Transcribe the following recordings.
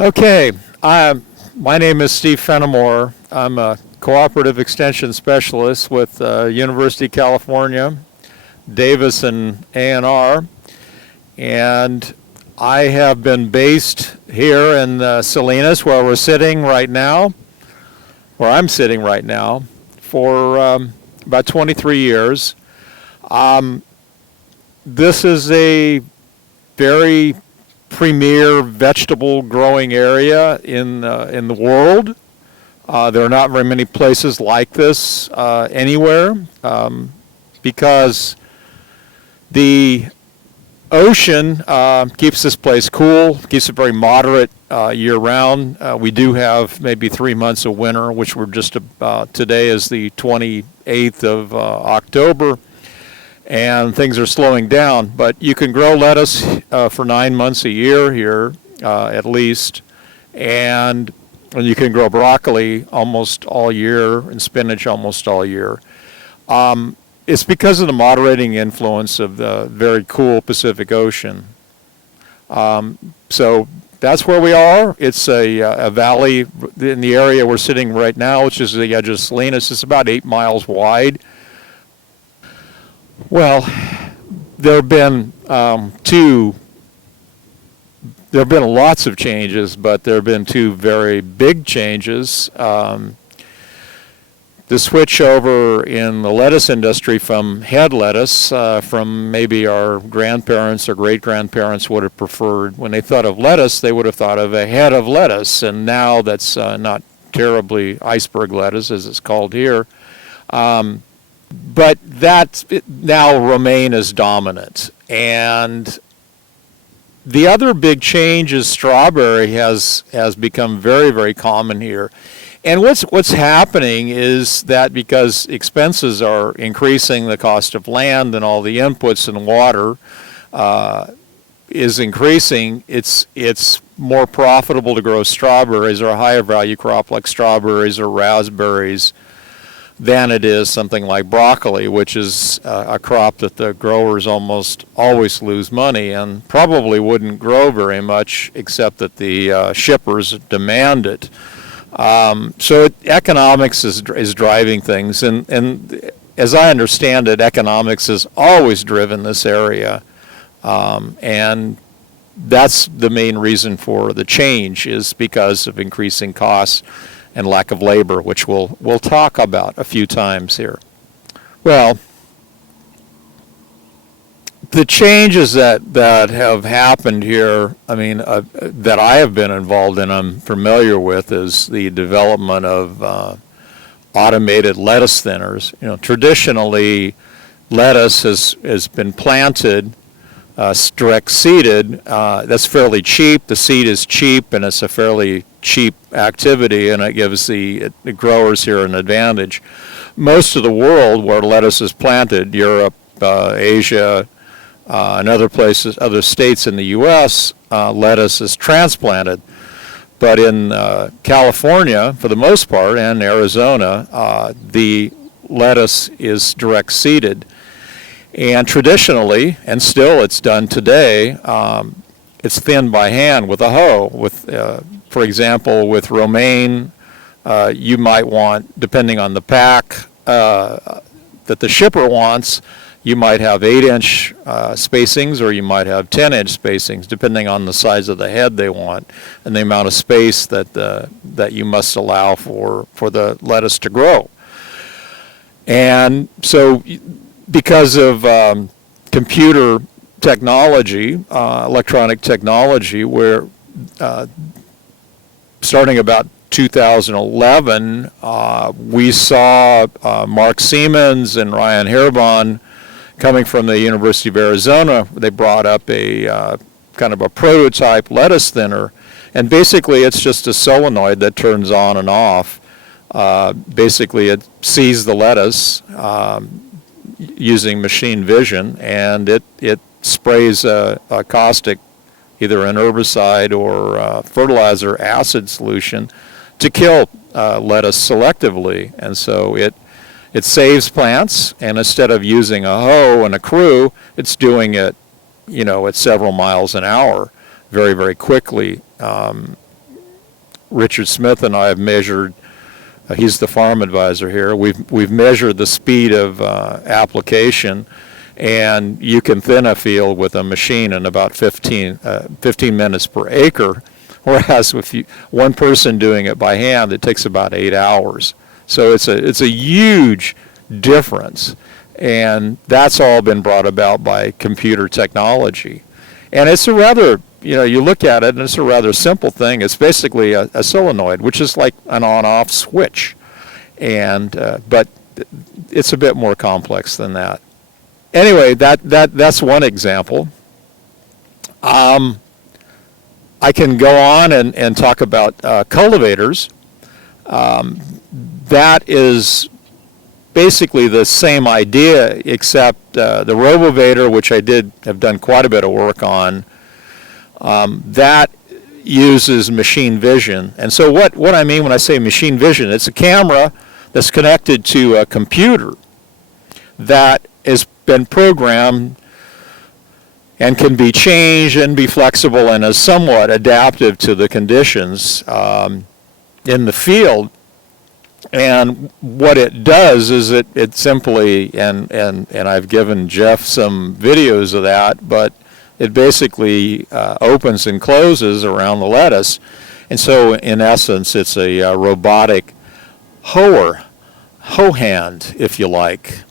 Okay, my name is Steve Fennimore. I'm a cooperative extension specialist with University of California, Davis and A&R, and I have been based here in Salinas, where I'm sitting right now, for about 23 years. This is a very premier vegetable growing area in the world. There are not very many places like this anywhere, because the ocean keeps this place cool, keeps it very moderate year-round. We do have maybe 3 months of winter, which we're just about. Today is the 28th of October, and things are slowing down. But you can grow lettuce for 9 months a year here, at least, and you can grow broccoli almost all year and spinach almost all year. It's because of the moderating influence of the very cool Pacific Ocean. So that's where we are. It's a valley in the area we're sitting right now, which is the edge of Salinas. It's about 8 miles wide. Well, there have been lots of changes, but there have been two very big changes. The switch over in the lettuce industry from head lettuce, from maybe our grandparents or great-grandparents would have preferred. When they thought of lettuce, they would have thought of a head of lettuce, and now that's not terribly iceberg lettuce, as it's called here. But that now remain as dominant. And the other big change is strawberry has become very, very common here. And what's happening is that because expenses are increasing, the cost of land and all the inputs and water is increasing, it's more profitable to grow strawberries or a higher value crop like strawberries or raspberries than it is something like broccoli, which is a crop that the growers almost always lose money and probably wouldn't grow very much except that the shippers demand it. So economics is driving things, and as I understand it, economics has always driven this area, and that's the main reason for the change, is because of increasing costs and lack of labor, which we'll talk about a few times here. Well, the changes that have happened here, that I have been involved in, I'm familiar with, is the development of automated lettuce thinners. Traditionally, lettuce has been planted, direct seeded. That's fairly cheap. The seed is cheap, and it's a fairly cheap activity, and it gives the growers here an advantage. Most of the world where lettuce is planted, Europe, Asia, and other places, other states in the U.S., lettuce is transplanted. But in California, for the most part, and Arizona, the lettuce is direct seeded. And traditionally, and still it's done today, it's thinned by hand with a hoe. For example, with romaine, you might want, depending on the pack that the shipper wants, you might have 8-inch spacings, or you might have 10-inch spacings, depending on the size of the head they want and the amount of space that you must allow for the lettuce to grow. And so, because of computer technology, electronic technology, where starting about 2011, we saw Mark Siemens and Ryan Herbon coming from the University of Arizona. They brought up a kind of a prototype lettuce thinner, and basically it's just a solenoid that turns on and off. Basically it sees the lettuce using machine vision, and it sprays a caustic, either an herbicide or fertilizer acid solution, to kill lettuce selectively. And so it saves plants, and instead of using a hoe and a crew, it's doing it, at several miles an hour, very, very quickly. Richard Smith and I have measured. He's the farm advisor here. We've measured the speed of application, and you can thin a field with a machine in about 15 minutes per acre, whereas with one person doing it by hand, it takes about 8 hours. So it's a huge difference, and that's all been brought about by computer technology. And it's a rather, you look at it and it's a rather simple thing. It's basically a solenoid, which is like an on-off switch, and but it's a bit more complex than that. Anyway, that's one example. I can go on and talk about cultivators. That is basically the same idea, except the Robovator, which I have done quite a bit of work on, that uses machine vision. And so what I mean when I say machine vision, it's a camera that's connected to a computer that has been programmed and can be changed and be flexible and is somewhat adaptive to the conditions in the field. And what it does is it simply, and I've given Jeff some videos of that, but it basically opens and closes around the lettuce. And so in essence, it's a robotic hoe hand, if you like.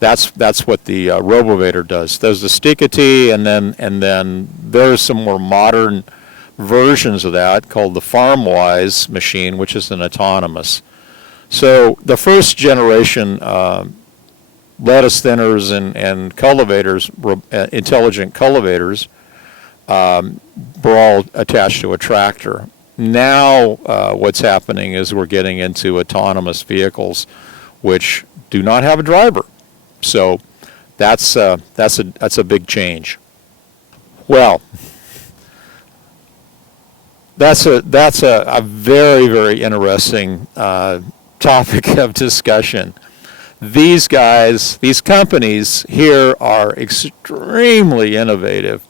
That's what the Robovator does. There's the Stickity, and then there's some more modern versions of that called the FarmWise machine, which is an autonomous. So the first generation lettuce thinners and cultivators, intelligent cultivators, were all attached to a tractor. Now what's happening is we're getting into autonomous vehicles which do not have a driver. So that's a big change. Well, that's a very, very interesting topic of discussion. These companies here are extremely innovative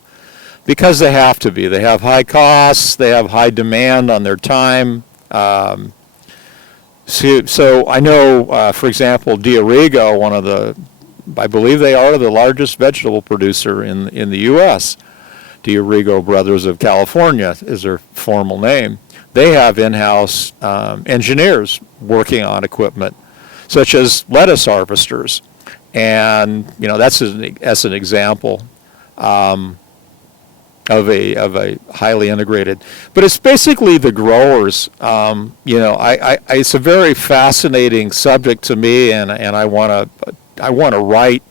because they have to be. They have high costs, they have high demand on their time. So I know, for example, D'Irrigo, I believe they are the largest vegetable producer in the U.S. D'Irrigo Brothers of California is their formal name. They have in-house engineers working on equipment, such as lettuce harvesters, and that's an example of a highly integrated. But it's basically the growers. It's a very fascinating subject to me, and I want to write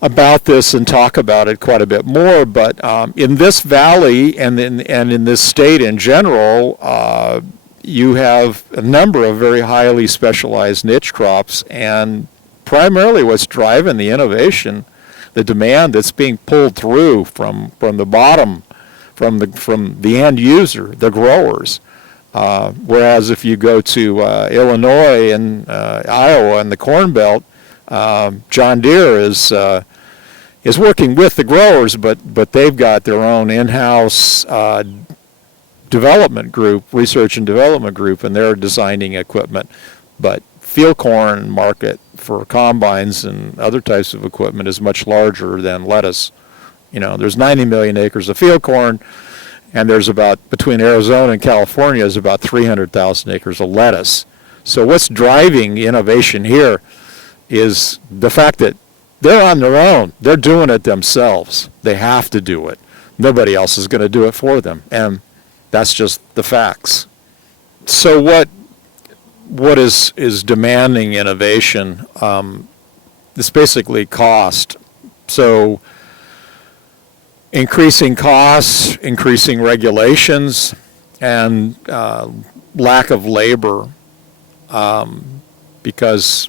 about this and talk about it quite a bit more. But in this valley and in this state in general, you have a number of very highly specialized niche crops, and primarily what's driving the innovation, the demand that's being pulled through from the bottom, from the end user, the growers. Whereas if you go to Illinois and Iowa and the Corn Belt, John Deere is working with the growers, but they've got their own in-house development group, research and development group, and they're designing equipment. But field corn market for combines and other types of equipment is much larger than lettuce. There's 90 million acres of field corn, and there's between Arizona and California is about 300,000 acres of lettuce. So what's driving innovation here is the fact that they're on their own. They're doing it themselves. They have to do it. Nobody else is going to do it for them, and that's just the facts. So what is demanding innovation? It's basically cost. So increasing costs, increasing regulations, and lack of labor, because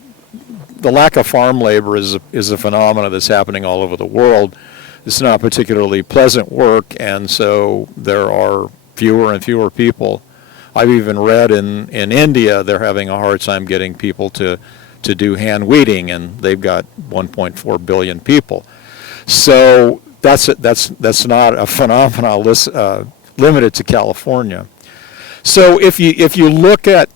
the lack of farm labor is a phenomenon that's happening all over the world. It's not particularly pleasant work, and so there are fewer and fewer people. I've even read in India they're having a hard time getting people to do hand weeding, and they've got 1.4 billion people. So that's not a phenomenon limited to California. So if you look at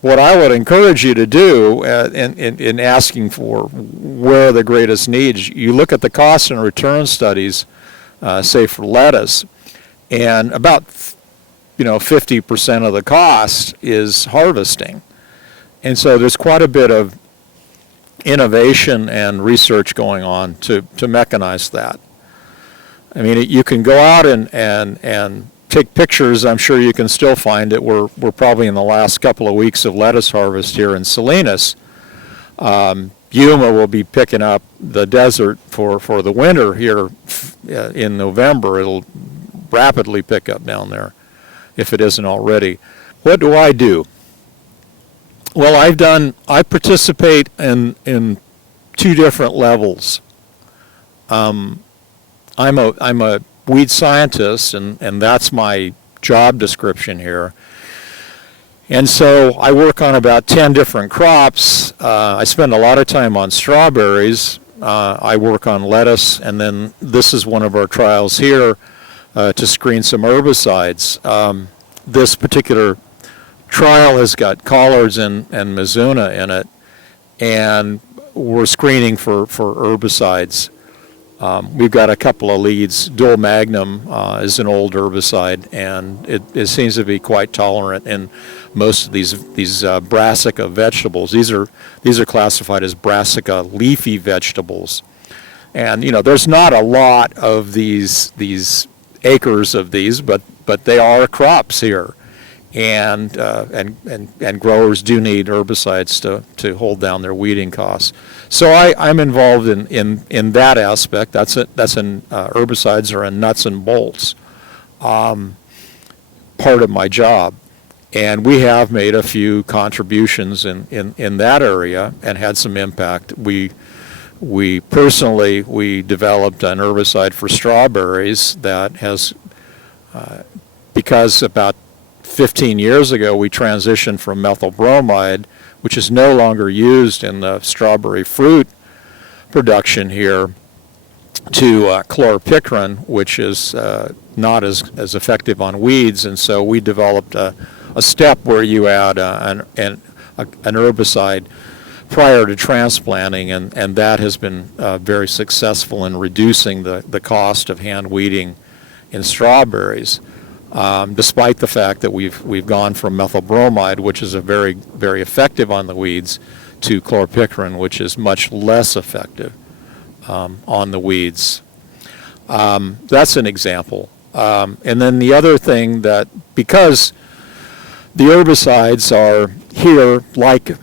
what I would encourage you to do in asking for where are the greatest needs, you look at the cost and return studies, say for lettuce, and about 50% of the cost is harvesting. And so there's quite a bit of innovation and research going on to mechanize that. I mean, you can go out and take pictures. I'm sure you can still find it. We're probably in the last couple of weeks of lettuce harvest here in Salinas. Yuma will be picking up the desert for the winter here in November. It'll rapidly pick up down there if it isn't already. What do? Well, I participate in two different levels. I'm a weed scientist, and that's my job description here. And so I work on about 10 different crops. I spend a lot of time on strawberries. I work on lettuce, and then this is one of our trials here to screen some herbicides. This particular trial has got collards and Mizuna in it, and we're screening for herbicides. We've got a couple of leads. Dual Magnum is an old herbicide, and it seems to be quite tolerant in most of these brassica vegetables. These are classified as brassica leafy vegetables, and there's not a lot of these acres of these, but they are crops here, and growers do need herbicides to hold down their weeding costs. So I'm involved in that aspect. That's in herbicides are in nuts and bolts, part of my job, and we have made a few contributions in that area and had some impact. We personally developed an herbicide for strawberries that has, because about 15 years ago we transitioned from methyl bromide, which is no longer used in the strawberry fruit production here, to chloropicrin, which is not as effective on weeds. And so we developed a step where you add an herbicide prior to transplanting, and that has been very successful in reducing the cost of hand weeding in strawberries, despite the fact that we've gone from methyl bromide, which is a very, very effective on the weeds, to chloropicrin, which is much less effective on the weeds. That's an example. And then the other thing, that because the herbicides are here like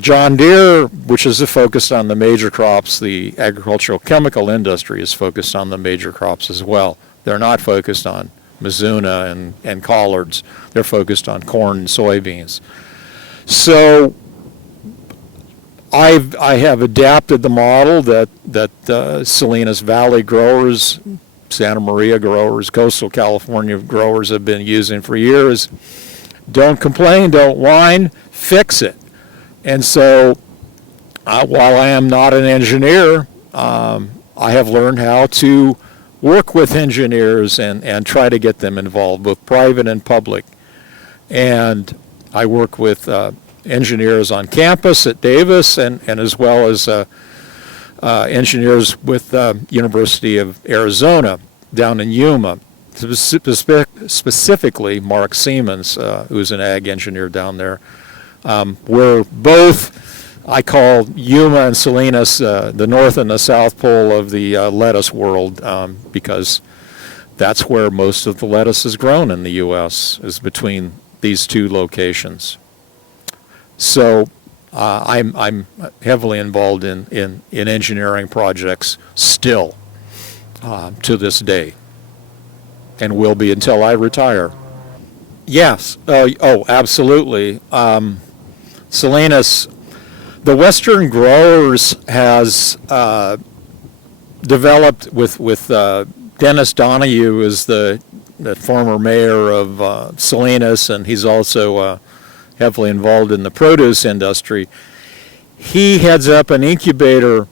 John Deere, which is focused on the major crops, the agricultural chemical industry is focused on the major crops as well. They're not focused on Mizuna and collards. They're focused on corn and soybeans. So I have adapted the model that Salinas Valley growers, Santa Maria growers, coastal California growers have been using for years. Don't complain, don't whine, fix it. And so while I am not an engineer, I have learned how to work with engineers and try to get them involved, both private and public. And I work with engineers on campus at Davis and as well as engineers with University of Arizona down in Yuma, specifically Mark Siemens, who's an ag engineer down there. We're both, I call Yuma and Salinas the north and the south pole of the lettuce world, because that's where most of the lettuce is grown in the U.S., is between these two locations. So I'm heavily involved in engineering projects still to this day, and will be until I retire. Yes, absolutely. Salinas, the Western Growers has developed with Dennis Donahue as the former mayor of Salinas, and he's also heavily involved in the produce industry. He heads up an incubator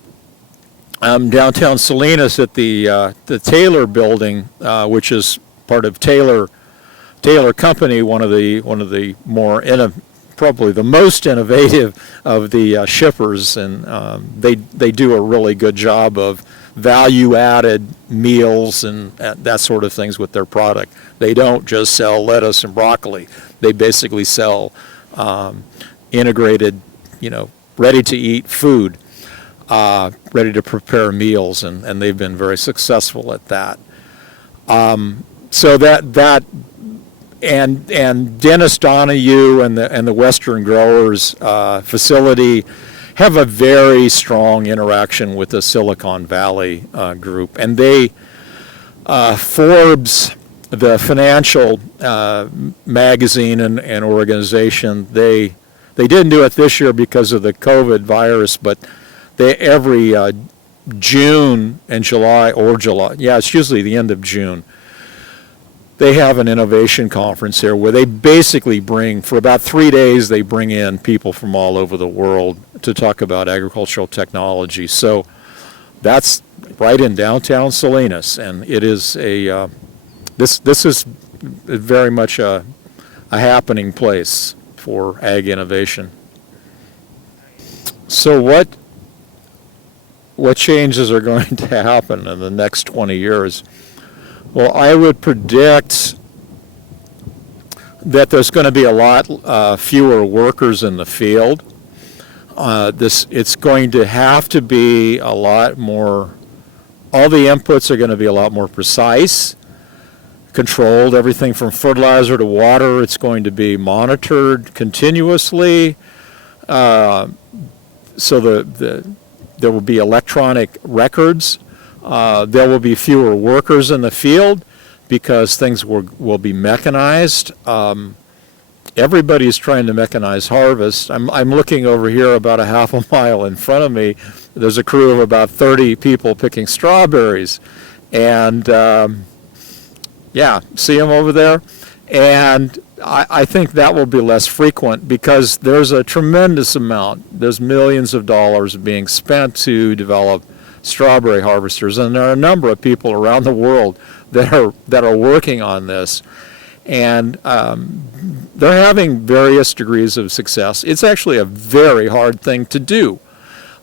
downtown Salinas at the Taylor building, which is part of Taylor Taylor Company, one of the more probably the most innovative of the shippers, and they do a really good job of value-added meals and that sort of things with their product. They don't just sell lettuce and broccoli. They basically sell integrated, ready-to-eat food, ready to prepare meals, and they've been very successful at that. So that and Dennis Donahue and the Western Growers facility have a very strong interaction with the Silicon Valley group, and they Forbes, the financial magazine and organization, they didn't do it this year because of the COVID virus, but they every June and July, it's usually the end of June, they have an innovation conference here where they basically for about 3 days, they bring in people from all over the world to talk about agricultural technology. So that's right in downtown Salinas, and it is this is very much a happening place for ag innovation. So what changes are going to happen in the next 20 years? Well, I would predict that there's going to be a lot fewer workers in the field. It's going to have to be a lot more, all the inputs are going to be a lot more precise, controlled, everything from fertilizer to water. It's going to be monitored continuously. So there will be electronic records. There will be fewer workers in the field because things will be mechanized. Everybody's trying to mechanize harvest. I'm looking over here about a half a mile in front of me. There's a crew of about 30 people picking strawberries. And see them over there? And I think that will be less frequent because there's a tremendous amount. There's millions of dollars being spent to develop strawberry harvesters, and there are a number of people around the world that are working on this, and they're having various degrees of success. It's actually a very hard thing to do.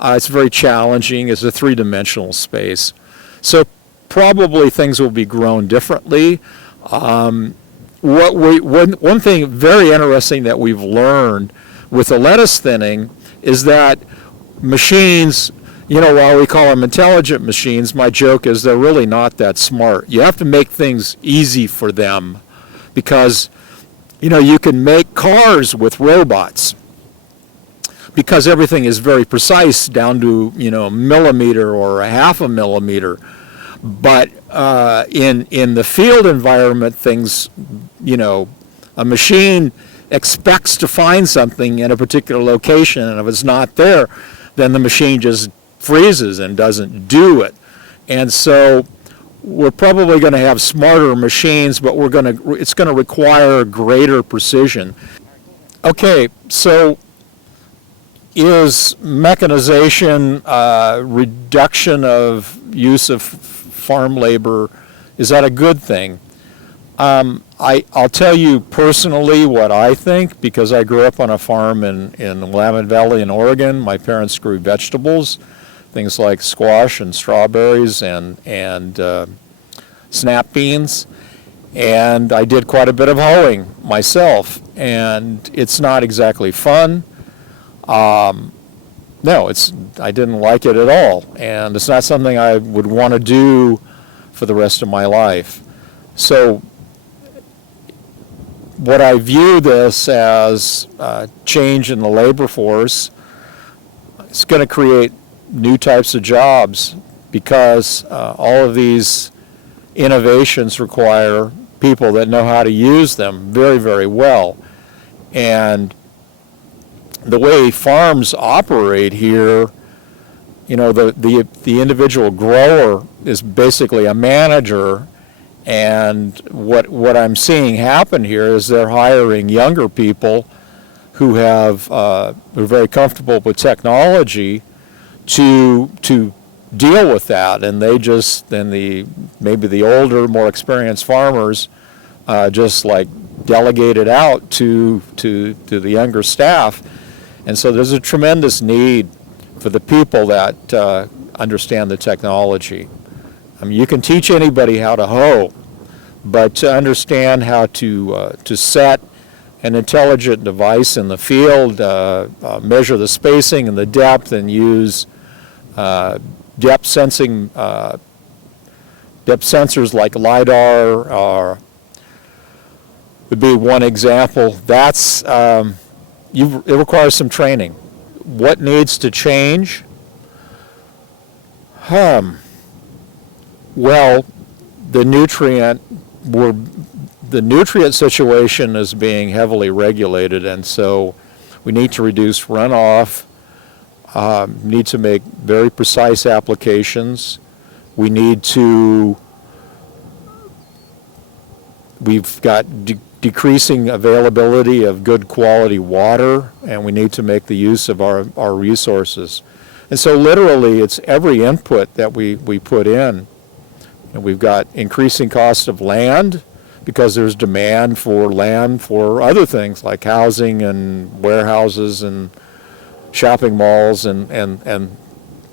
It's very challenging. It's a three-dimensional space, so probably things will be grown differently. One thing very interesting that we've learned with the lettuce thinning is that machines, while we call them intelligent machines, my joke is they're really not that smart. You have to make things easy for them because, you can make cars with robots because everything is very precise down to, a millimeter or a half a millimeter. But in the field environment, things, a machine expects to find something in a particular location, and if it's not there, then the machine just freezes and doesn't do it. And so we're probably going to have smarter machines, but it's going to require greater precision. Okay, so is mechanization, reduction of use of farm labor, is that a good thing? I'll tell you personally what I think, because I grew up on a farm in Willamette Valley in Oregon. My parents grew vegetables, things like squash and strawberries and snap beans, and I did quite a bit of hoeing myself, and it's not exactly fun. No, I didn't like it at all, and it's not something I would want to do for the rest of my life. So what I view this as change in the labor force, it's going to create new types of jobs because all of these innovations require people that know how to use them very, very well. And the way farms operate here, the individual grower is basically a manager, and what I'm seeing happen here is they're hiring younger people who are very comfortable with technology to deal with that, and maybe the older, more experienced farmers just like delegated out to the younger staff. And so there's a tremendous need for the people that understand the technology. I mean, you can teach anybody how to hoe, but to understand how to set an intelligent device in the field, measure the spacing and the depth, and use depth sensing, depth sensors like LiDAR would be one example. That's it requires some training. What needs to change? Well, the nutrient situation is being heavily regulated, and so we need to reduce runoff. Need to make very precise applications. We've got decreasing availability of good quality water, and we need to make the use of our resources. And so literally it's every input that we put in. And we've got increasing cost of land because there's demand for land for other things like housing and warehouses and shopping malls and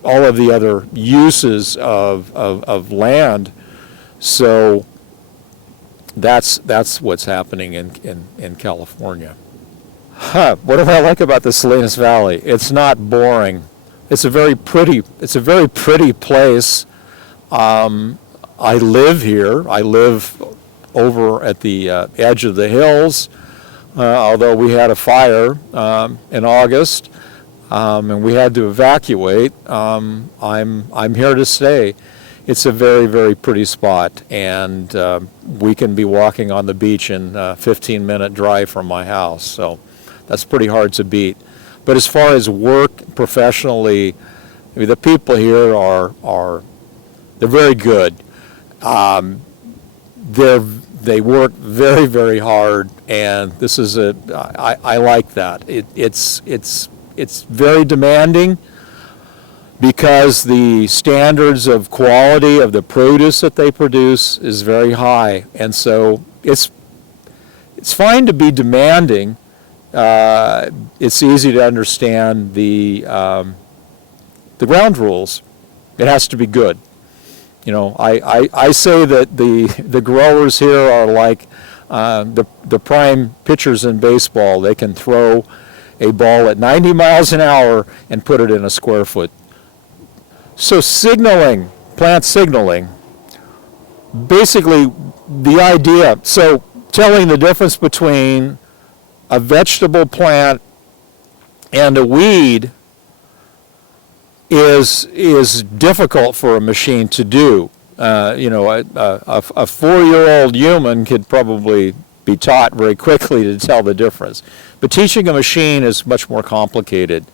all of the other uses of land. So that's what's happening in California. What do I like about the Salinas Valley? It's not boring. It's a very pretty place. I live here. I live over at the edge of the hills, although we had a fire in August, and we had to evacuate. I'm here to stay. It's a very, very pretty spot, and we can be walking on the beach in a 15-minute drive from my house, so that's pretty hard to beat. But as far as work professionally, I mean, the people here they're very good. They work very, very hard, and this is I like that. It's very demanding because the standards of quality of the produce that they produce is very high, and so it's fine to be demanding. It's easy to understand the ground rules. It has to be good. You know, I say that the growers here are like the prime pitchers in baseball. They can throw a ball at 90 miles an hour and put it in a square foot. So signaling, plant signaling, basically the idea, so telling the difference between a vegetable plant and a weed is difficult for a machine to do. You know, a 4-year-old human could probably be taught very quickly to tell the difference. But teaching a machine is much more complicated.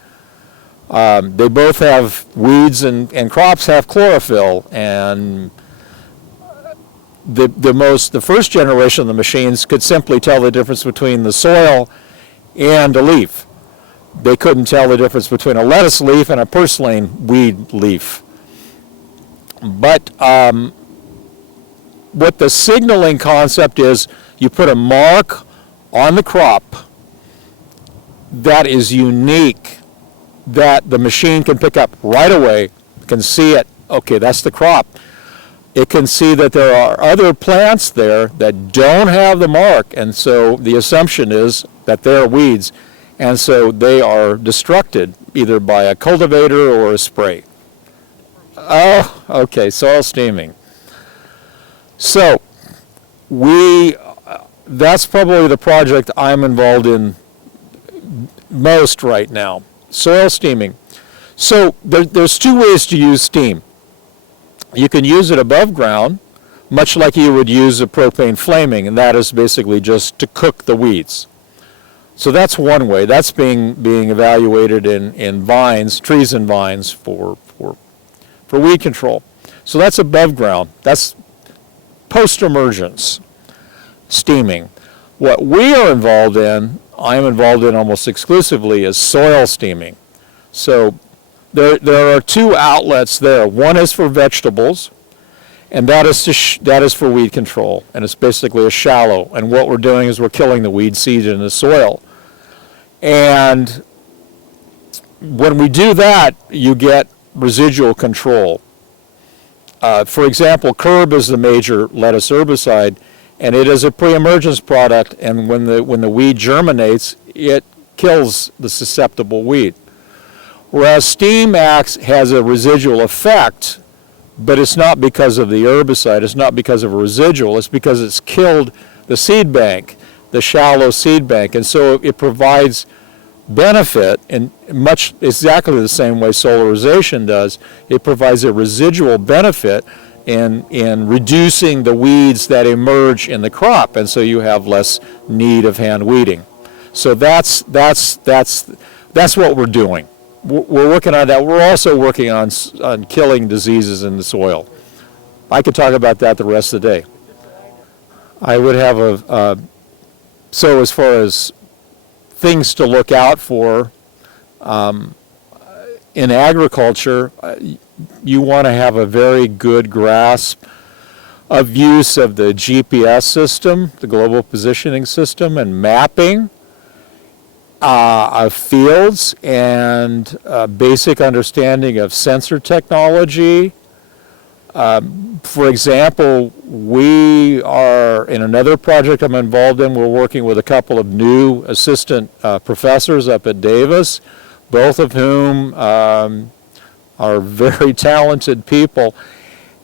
They both have weeds and crops have chlorophyll, and the first generation of the machines could simply tell the difference between the soil and a leaf. They couldn't tell the difference between a lettuce leaf and a purslane weed leaf. But what the signaling concept is, you put a mark on the crop that is unique, that the machine can pick up right away, can see it, okay, that's the crop. It can see that there are other plants there that don't have the mark, and so the assumption is that they're weeds, and so they are destructed either by a cultivator or a spray. Oh, okay, soil steaming. So that's probably the project I'm involved in most right now, soil steaming. So there's two ways to use steam. You can use it above ground, much like you would use a propane flaming, and that is basically just to cook the weeds. So that's one way. That's being evaluated in vines, trees and vines for weed control. So that's above ground. That's post-emergence steaming. What we are involved in, I'm involved in almost exclusively, is soil steaming. So there are two outlets there. One is for vegetables, And that is for weed control, and it's basically a shallow. And what we're doing is we're killing the weed seed in the soil. And when we do that, you get residual control. For example, Curb is the major lettuce herbicide, and it is a pre-emergence product, and when the weed germinates, it kills the susceptible weed. Whereas Steam Axe has a residual effect, but it's not because of the herbicide, it's not because of a residual, it's because it's killed the seed bank, the shallow seed bank, and so it provides benefit in much exactly the same way solarization does. It provides a residual benefit in reducing the weeds that emerge in the crop, and so you have less need of hand weeding. So that's what we're doing. We're working on that. We're also working on killing diseases in the soil. I could talk about that the rest of the day. I would have so as far as things to look out for in agriculture, you want to have a very good grasp of use of the GPS system, the global positioning system, and mapping of fields, and basic understanding of sensor technology. For example, we are in another project I'm involved in, we're working with a couple of new assistant professors up at Davis, both of whom are very talented people,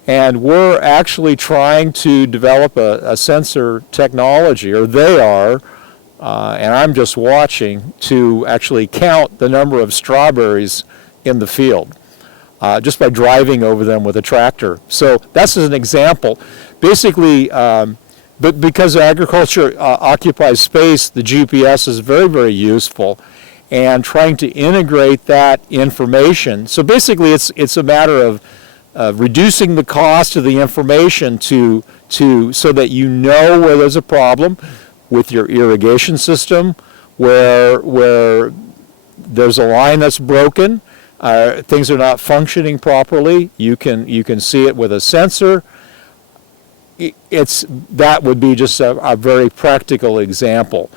and we're actually trying to develop a sensor technology, or they are, and I'm just watching, to actually count the number of strawberries in the field just by driving over them with a tractor. So that's an example. Basically, but because agriculture occupies space, the GPS is very, very useful, and trying to integrate that information. So basically it's a matter of reducing the cost of the information so that you know where there's a problem with your irrigation system, where there's a line that's broken, things are not functioning properly. You can see it with a sensor. That would be just a very practical example.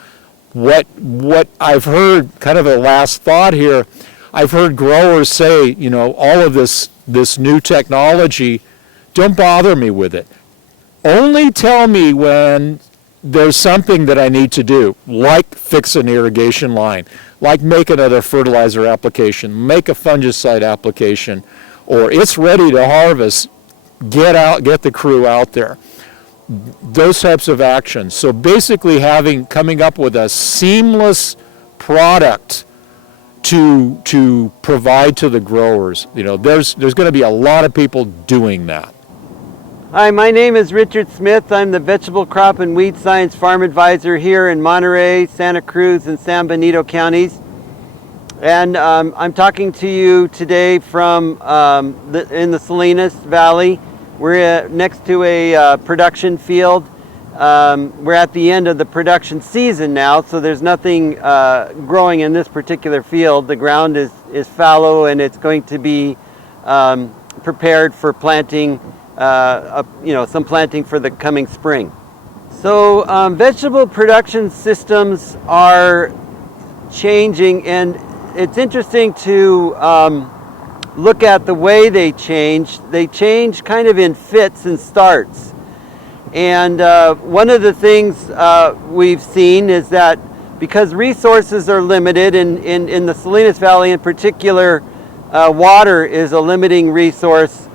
What I've heard, kind of a last thought here, I've heard growers say, all of this new technology, don't bother me with it. Only tell me when there's something that I need to do, like fix an irrigation line, like make another fertilizer application, make a fungicide application, or it's ready to harvest, get the crew out there. Those types of actions. So basically coming up with a seamless product to provide to the growers. There's going to be a lot of people doing that. Hi, my name is Richard Smith. I'm the Vegetable Crop and Weed Science Farm Advisor here in Monterey, Santa Cruz, and San Benito counties. And I'm talking to you today from in the Salinas Valley. We're next to a production field. We're at the end of the production season now, so there's nothing growing in this particular field. The ground is fallow, and it's going to be prepared for planting, some planting for the coming spring. So vegetable production systems are changing, and it's interesting to look at the way they change. They change kind of in fits and starts. And one of the things we've seen is that because resources are limited, in the Salinas Valley in particular, water is a limiting resource.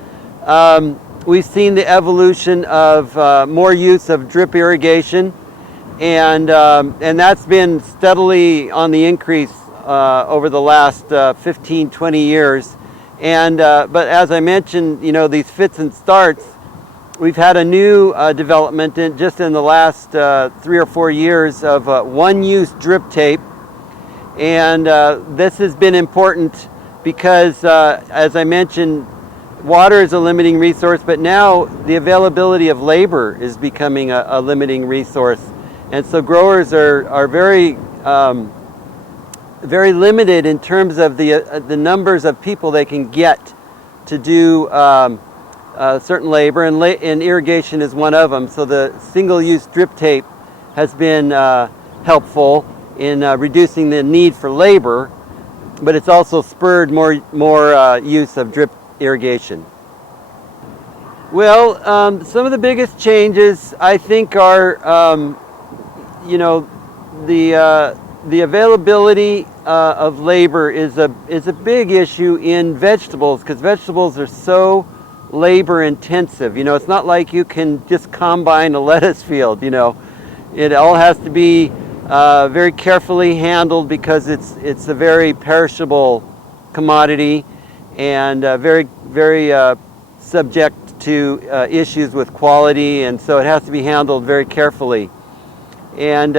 We've seen the evolution of more use of drip irrigation, and that's been steadily on the increase over the last 15, 20 years. And but as I mentioned, these fits and starts, we've had a new development just in the last 3 or 4 years of one-use drip tape. And this has been important because, as I mentioned, water is a limiting resource, but now the availability of labor is becoming a limiting resource. And so growers are very very limited in terms of the numbers of people they can get to do certain labor, and irrigation is one of them. So the single-use drip tape has been helpful in reducing the need for labor, but it's also spurred more use of drip irrigation. Well, some of the biggest changes I think are, the availability of labor is a big issue in vegetables, because vegetables are so labor intensive. It's not like you can just combine a lettuce field. It all has to be very carefully handled, because it's a very perishable commodity, and very subject to issues with quality, and so it has to be handled very carefully. And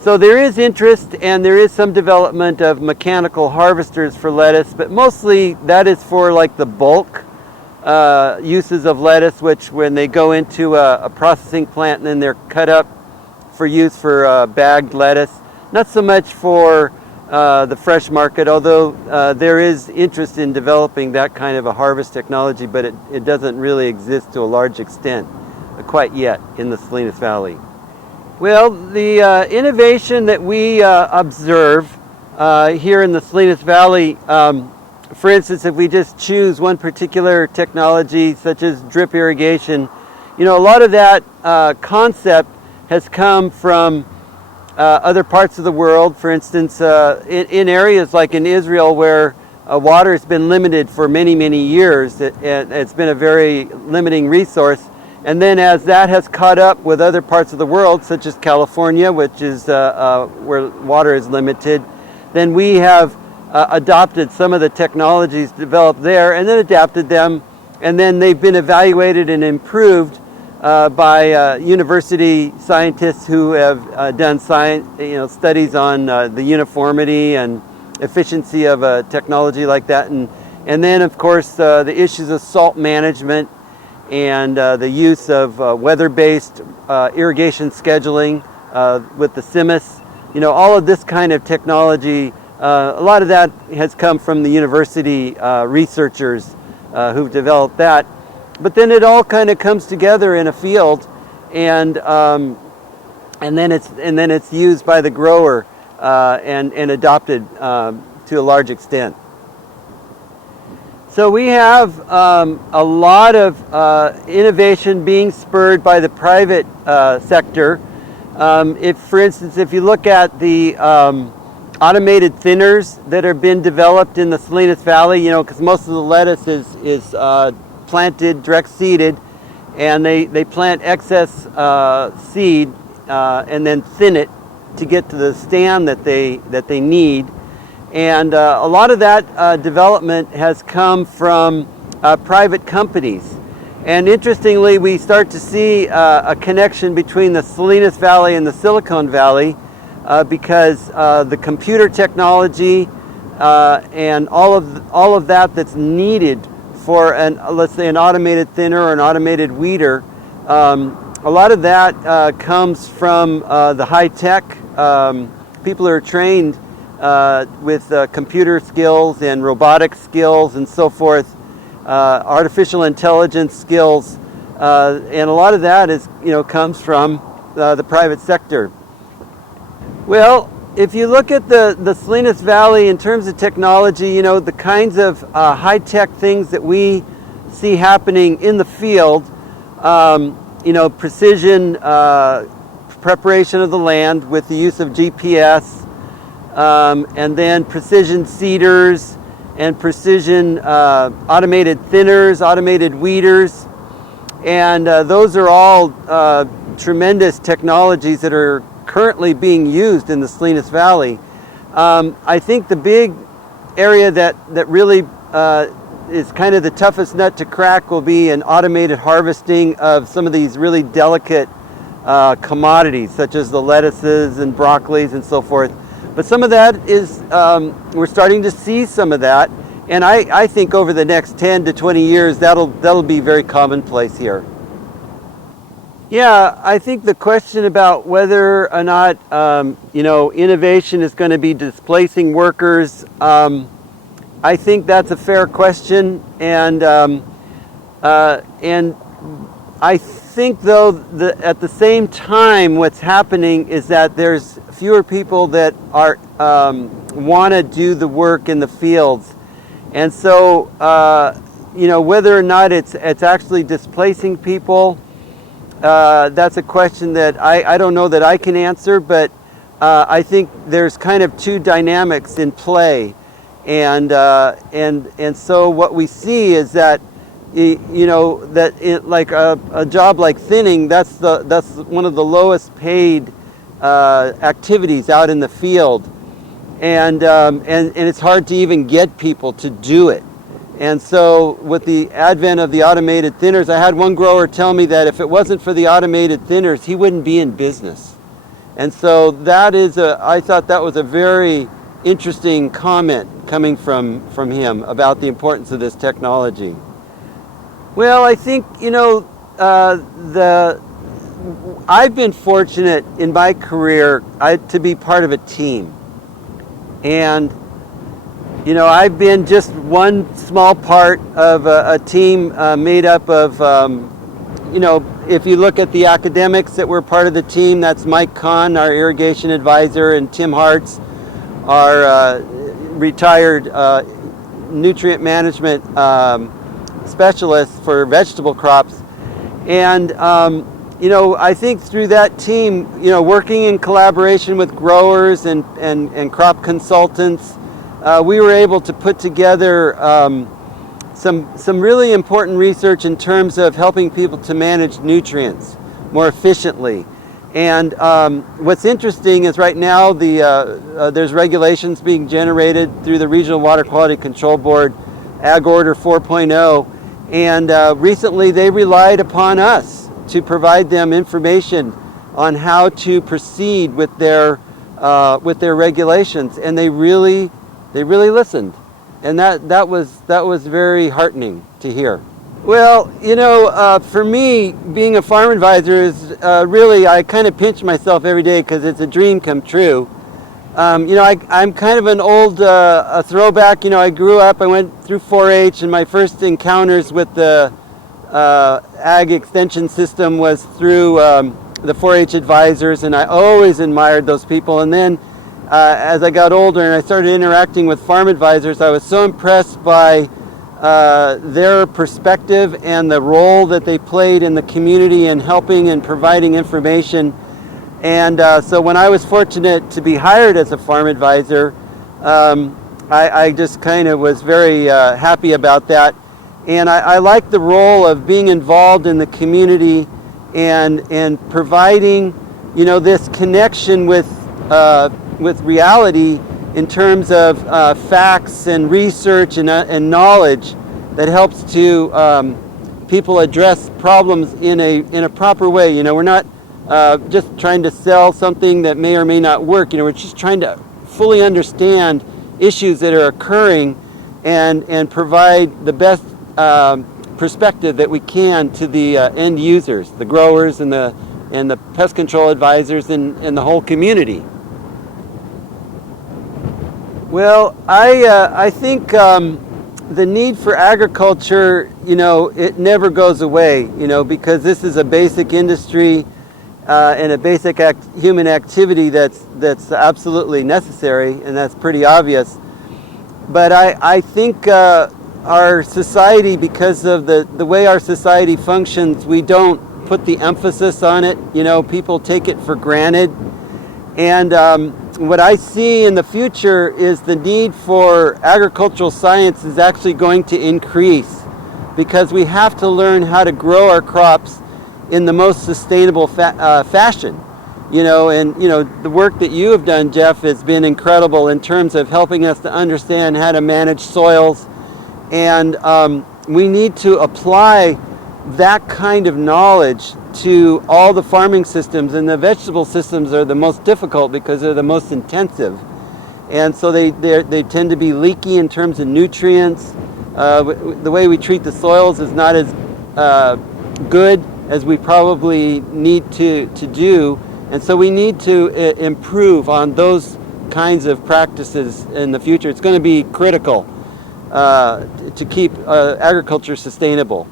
so there is interest, and there is some development of mechanical harvesters for lettuce, but mostly that is for like the bulk uses of lettuce, which when they go into a processing plant and then they're cut up for use for bagged lettuce. Not so much for the fresh market, although there is interest in developing that kind of a harvest technology, but it doesn't really exist to a large extent quite yet in the Salinas Valley. Well, the innovation that we observe here in the Salinas Valley, for instance, if we just choose one particular technology such as drip irrigation, a lot of that concept has come from other parts of the world. For instance, in areas like in Israel, where water has been limited for many years, it's been a very limiting resource. And then as that has caught up with other parts of the world, such as California, which is where water is limited, then we have adopted some of the technologies developed there and then adapted them, and then they've been evaluated and improved by university scientists who have done studies on the uniformity and efficiency of a technology like that, and then of course the issues of salt management and the use of weather-based irrigation scheduling with the CIMIS. All of this kind of technology, a lot of that has come from the university researchers who've developed that. But then it all kind of comes together in a field, and then it's used by the grower and adopted to a large extent. So we have a lot of innovation being spurred by the private sector. For instance, if you look at the automated thinners that have been developed in the Salinas Valley, because most of the lettuce is planted direct seeded, and they plant excess seed and then thin it to get to the stand that they need. And a lot of that development has come from private companies. And interestingly, we start to see a connection between the Salinas Valley and the Silicon Valley because the computer technology and all of that's needed for let's say an automated thinner or an automated weeder. A lot of that comes from the high tech. People are trained with computer skills and robotic skills and so forth, artificial intelligence skills, and a lot of that comes from the private sector. Well, if you look at the Salinas Valley in terms of technology, the kinds of high-tech things that we see happening in the field, precision preparation of the land with the use of GPS, and then precision seeders and precision automated thinners, automated weeders, and those are all tremendous technologies that are currently being used in the Salinas Valley. I think the big area that really is kind of the toughest nut to crack will be an automated harvesting of some of these really delicate commodities, such as the lettuces and broccolis and so forth. But some of that is, we're starting to see some of that, and I think over the next 10 to 20 years that'll be very commonplace here. Yeah, I think the question about whether or not innovation is going to be displacing workers, I think that's a fair question, and And I think, though, that at the same time, what's happening is that there's fewer people that are want to do the work in the fields, and so whether or not it's actually displacing people, that's a question that I don't know that I can answer, but I think there's kind of two dynamics in play, and so what we see is that like a job like thinning, that's one of the lowest paid activities out in the field, and it's hard to even get people to do it. And so with the advent of the automated thinners, I had one grower tell me that if it wasn't for the automated thinners, he wouldn't be in business. And so I thought that was a very interesting comment coming from him about the importance of this technology. Well, I think, I've been fortunate in my career to be part of a team. And, I've been just one small part of a team made up of, if you look at the academics that were part of the team, that's Mike Kahn, our irrigation advisor, and Tim Hartz, our retired nutrient management specialist for vegetable crops. And I think through that team, working in collaboration with growers and crop consultants, we were able to put together some really important research in terms of helping people to manage nutrients more efficiently. And what's interesting is right now there's regulations being generated through the Regional Water Quality Control Board, Ag Order 4.0, and recently they relied upon us to provide them information on how to proceed with their regulations, and they really listened, and that was very heartening to hear. Well, for me, being a farm advisor is really, I kind of pinch myself every day because it's a dream come true. I'm kind of an old a throwback. I grew up, I went through 4-H, and my first encounters with the ag extension system was through the 4-H advisors, and I always admired those people. And then as I got older and I started interacting with farm advisors, I was so impressed by their perspective and the role that they played in the community in helping and providing information. And so when I was fortunate to be hired as a farm advisor, I just kind of was very happy about that. And I like the role of being involved in the community and providing, this connection with reality in terms of facts and research and knowledge that helps to people address problems in a proper way. We're not just trying to sell something that may or may not work. We're just trying to fully understand issues that are occurring and provide the best perspective that we can to the end users, the growers and the pest control advisors and the whole community. Well, I think the need for agriculture, it never goes away, because this is a basic industry and a basic human activity that's absolutely necessary, and that's pretty obvious. But I think our society, because of the way our society functions, we don't put the emphasis on it. People take it for granted. And what I see in the future is the need for agricultural science is actually going to increase, because we have to learn how to grow our crops in the most sustainable fashion. The work that you have done, Jeff, has been incredible in terms of helping us to understand how to manage soils. And we need to apply that kind of knowledge to all the farming systems, and the vegetable systems are the most difficult because they're the most intensive, and so they tend to be leaky in terms of nutrients. The way we treat the soils is not as good as we probably need to do, and so we need to improve on those kinds of practices in the future. It's going to be critical to keep agriculture sustainable.